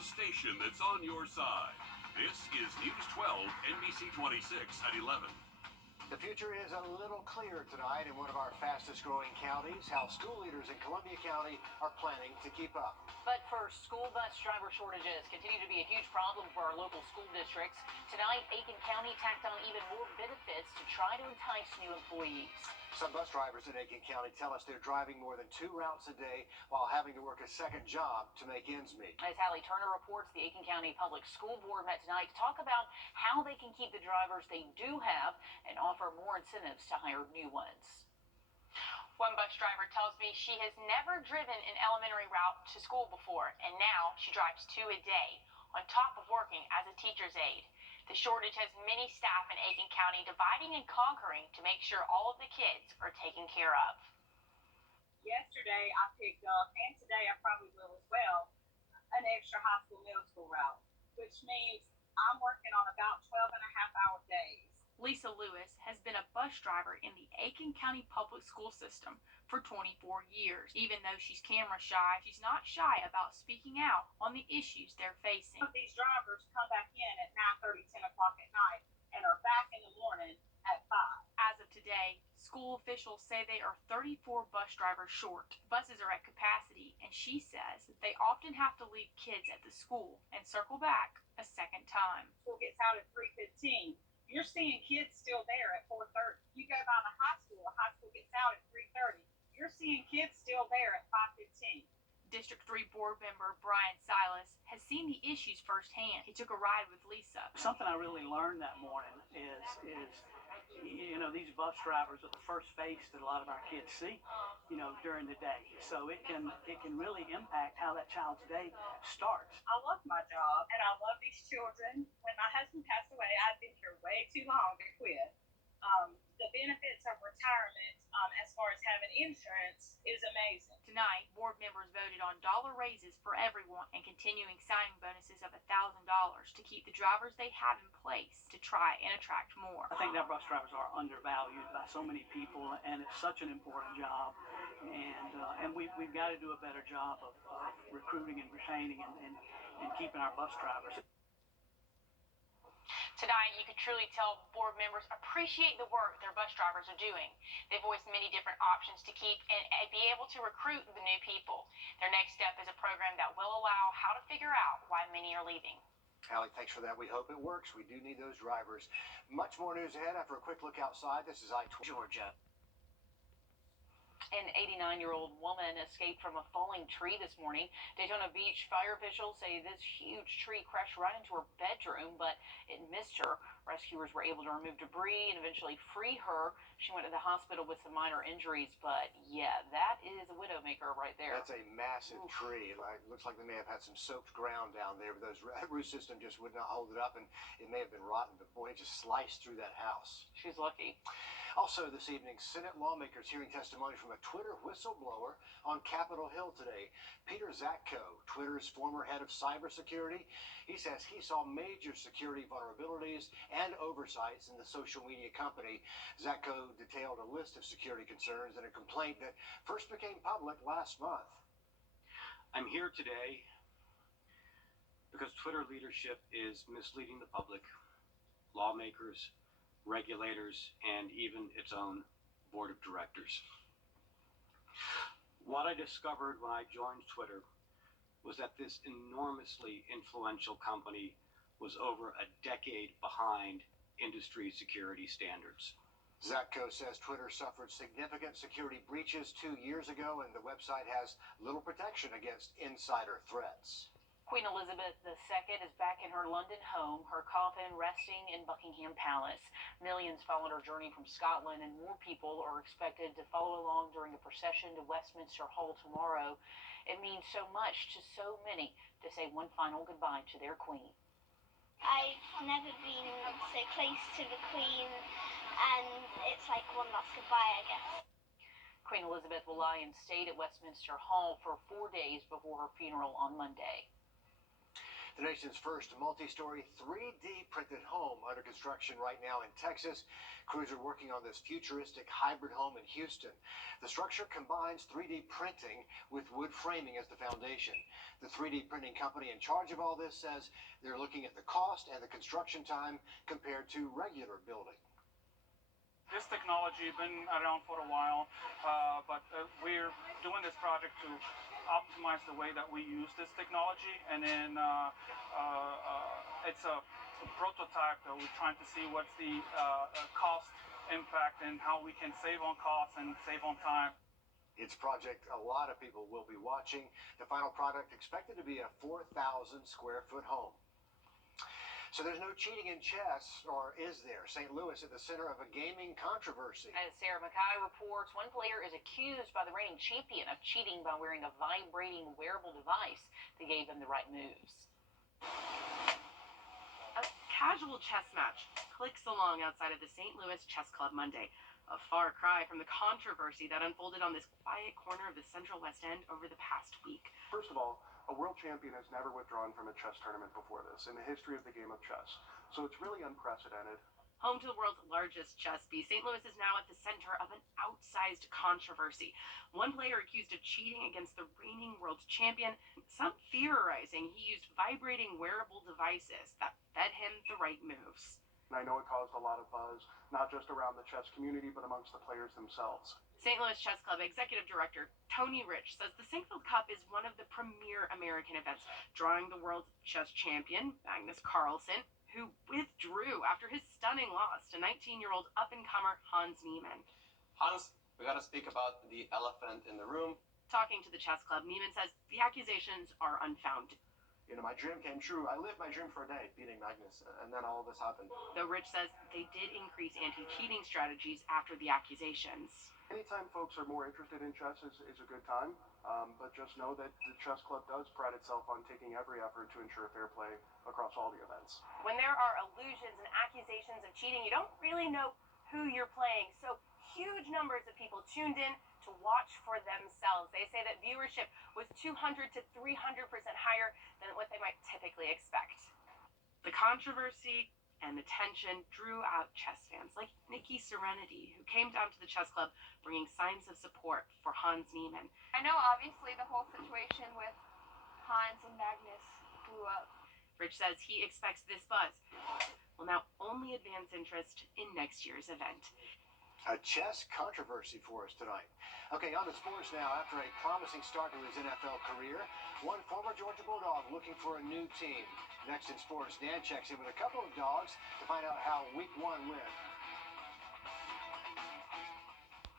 the station that's on your side. This is News 12, NBC 26 at 11. The future is a little clearer tonight in one of our fastest growing counties, how school leaders in Columbia County are planning to keep up. But first, school bus driver shortages continue to be a huge problem for our local school districts. Tonight, Aiken County tacked on even more benefits to try to entice new employees. Some bus drivers in Aiken County tell us they're driving more than 2 routes a day while having to work a second job to make ends meet. As Hallie Turner reports, the Aiken County Public School Board met tonight to talk about how they can keep the drivers they do have and offer more incentives to hire new ones. One bus driver tells me she has never driven an elementary route to school before, and now she drives 2 a day, on top of working as a teacher's aide. The shortage has many staff in Aiken County dividing and conquering to make sure all of the kids are taken care of. Yesterday I picked up, and today I probably will as well, an extra high school, middle school route, which means I'm working on about 12.5-hour days. Lisa Lewis has been a bus driver in the Aiken County Public School System for 24 years. Even though she's camera shy, she's not shy about speaking out on the issues they're facing. These drivers come back in at 9:30, 10 o'clock at night and are back in the morning at 5. As of today, school officials say they are 34 bus drivers short. Buses are at capacity, and she says that they often have to leave kids at the school and circle back a second time. School gets out at 3:15. You're seeing kids still there at 4:30. You go by the high school gets out at 3:30. You're seeing kids still there at 5:15. District 3 board member Brian Silas has seen the issues firsthand. He took a ride with Lisa. Something I really learned that morning is these bus drivers are the first face that a lot of our kids see, during the day. So it can really impact how that child's day starts. I love my job and I love these children. When my husband passed away, I've been here way too long to quit. The benefits of retirement, as far as having insurance, is amazing. Tonight, board members voted on dollar raises for everyone and continuing signing bonuses of $1,000 to keep the drivers they have in place to try and attract more. I think that bus drivers are undervalued by so many people, and it's such an important job. And we've got to do a better job of recruiting and retaining and keeping our bus drivers. Tonight, you could truly tell board members appreciate the work their bus drivers are doing. They voiced many different options to keep and be able to recruit the new people. Their next step is a program that will allow how to figure out why many are leaving. Hallie, thanks for that. We hope it works. We do need those drivers. Much more news ahead after a quick look outside. This is I-20 Georgia. An 89-year-old woman escaped from a falling tree this morning. Daytona Beach fire officials say this huge tree crashed right into her bedroom, but it missed her. Rescuers were able to remove debris and eventually free her. She went to the hospital with some minor injuries, but yeah, that is a widowmaker right there. That's a massive tree. Looks like they may have had some soaked ground down there, but those root system just would not hold it up, and it may have been rotten, but boy, it just sliced through that house. She's lucky. Also this evening, Senate lawmakers hearing testimony from a Twitter whistleblower on Capitol Hill today. Peter Zatko, Twitter's former head of cybersecurity, he says he saw major security vulnerabilities and oversights in the social media company. Zatko detailed a list of security concerns in a complaint that first became public last month. I'm here today because Twitter leadership is misleading the public, lawmakers, regulators, and even its own board of directors. What I discovered when I joined Twitter was that this enormously influential company was over a decade behind industry security standards. Zatko says Twitter suffered significant security breaches 2 years ago, and the website has little protection against insider threats. Queen Elizabeth II is back in her London home, her coffin resting in Buckingham Palace. Millions followed her journey from Scotland, and more people are expected to follow along during a procession to Westminster Hall tomorrow. It means so much to so many to say one final goodbye to their queen. I've never been so close to the Queen, and it's like one last goodbye, I guess. Queen Elizabeth will lie in state at Westminster Hall for 4 days before her funeral on Monday. The nation's first multi-story 3D printed home under construction right now in Texas. Crews are working on this futuristic hybrid home in Houston. The structure combines 3D printing with wood framing as the foundation. The 3D printing company in charge of all this says they're looking at the cost and the construction time compared to regular building. This technology has been around for a while, but we're doing this project to optimize the way that we use this technology, and then it's a prototype that we're trying to see what's the cost impact and how we can save on costs and save on time. It's a project a lot of people will be watching. The final product expected to be a 4,000 square foot home. So there's no cheating in chess, or is there? St. Louis at the center of a gaming controversy. As Sarah Mackay reports, one player is accused by the reigning champion of cheating by wearing a vibrating wearable device that gave him the right moves. A casual chess match clicks along outside of the St. Louis Chess Club Monday. A far cry from the controversy that unfolded on this quiet corner of the Central West End over the past week. First of all, a world champion has never withdrawn from a chess tournament before this in the history of the game of chess. So it's really unprecedented. Home to the world's largest chess bee, St. Louis is now at the center of an outsized controversy. One player accused of cheating against the reigning world champion, some theorizing he used vibrating wearable devices that fed him the right moves. And I know it caused a lot of buzz, not just around the chess community, but amongst the players themselves. St. Louis Chess Club Executive Director Tony Rich says the Sinkfield Cup is one of the premier American events, drawing the world's chess champion, Magnus Carlsen, who withdrew after his stunning loss to 19-year-old up-and-comer Hans Niemann. Hans, we got to speak about the elephant in the room. Talking to the Chess Club, Niemann says the accusations are unfounded. You know, my dream came true. I lived my dream for a day, beating Magnus, and then all of this happened. Though Rich says they did increase anti-cheating strategies after the accusations. Anytime folks are more interested in chess is a good time, but just know that the chess club does pride itself on taking every effort to ensure fair play across all the events. When there are allusions and accusations of cheating, you don't really know who you're playing. So huge numbers of people tuned in to watch for themselves. They say that viewership was 200 to 300% higher than what they might typically expect. The controversy and the tension drew out chess fans like Nikki Serenity, who came down to the chess club bringing signs of support for Hans Niemann. I know obviously the whole situation with Hans and Magnus blew up. Rich says he expects this buzz will now only advance interest in next year's event. A chess controversy for us tonight. Okay, on to sports now. After a promising start to his NFL career, one former Georgia Bulldog looking for a new team. Next in sports, Dan checks in with a couple of dogs to find out how Week 1 went.